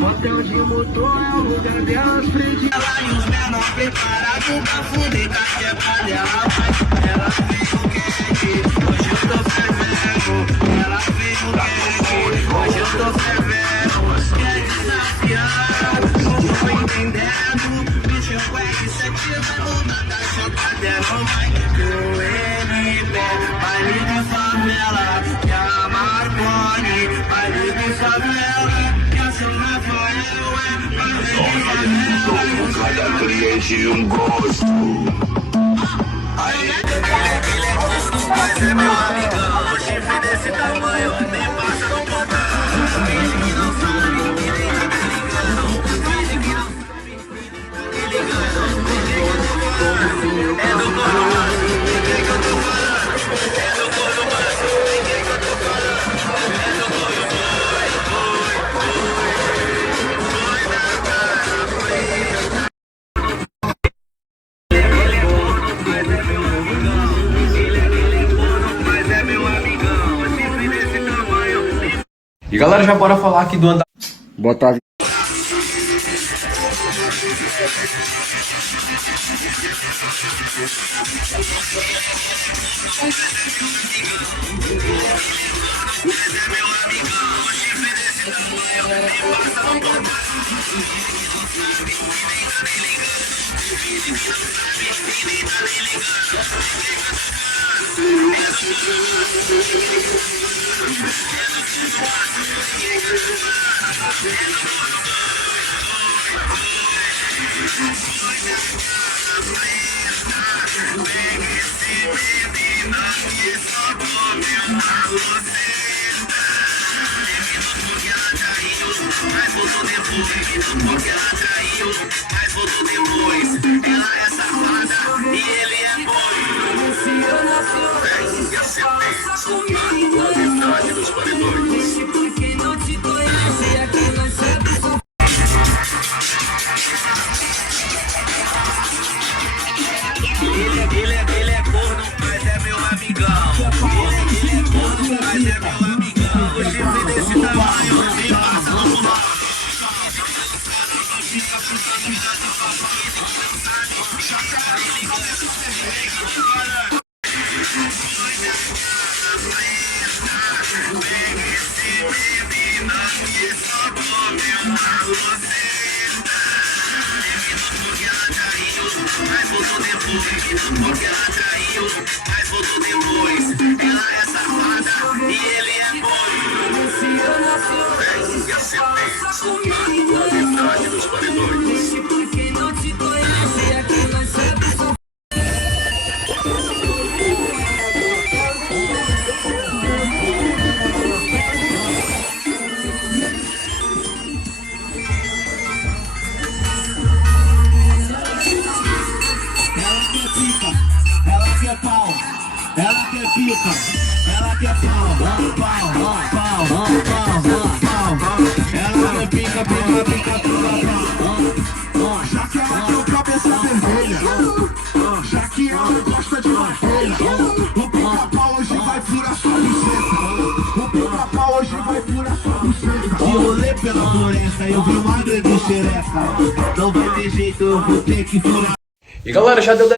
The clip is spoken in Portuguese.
Hotel de motor é o lugar delas frente. Ela e os menor preparados pra fuder, caquepada, ela vai. Ela veio quente, hoje eu tô fervendo. Ela veio quente, hoje eu tô fervendo. Quer desafiar, não tô entendendo. Bicho, eu R7 vai mudar da chocada, não vai. O NB, baile de favela, que a Marconi, baile de favela. Cada cliente gosto. Aí ele é gosto, mas é meu amigão. O chifre desse tamanho nem passa no portão. Finge que não sabe, ninguém tá ligando. Finge que não sabe, ninguém tá ligando. É do corno manso, ninguém que eu tô falando. É do corno manso, ninguém que eu tô falando. É do corno manso. E galera, já bora falar aqui do andar. Botar Mas voltou depois. Ela é safada e ele é boi. E a CP, soltando a metade dos paredões. Porque não te conhece, aqui nós sabemos. Ele é corno, mas é meu amigão. Ele é corno, mas é meu amigão. O chifre desse tamanho nem passa no murrão. Mas voltou depois. Ela é safada e ele é boi. E a CP, soltando a metade dos paredões. Porque não te conhece, aqui nós sabemos. Ela quer pau, ela quer pica, ela quer pau, pau. Ela quer pica, pau. Já que ela tem cabeça vermelha, já que ela gosta de madeira, o pica-pau hoje vai furar sua buceta. O pica-pau hoje vai furar sua buceta. De rolê pela floresta, eu vi uma grande xereca. Não vai ter jeito, eu vou ter que furar. E galera, já deu 10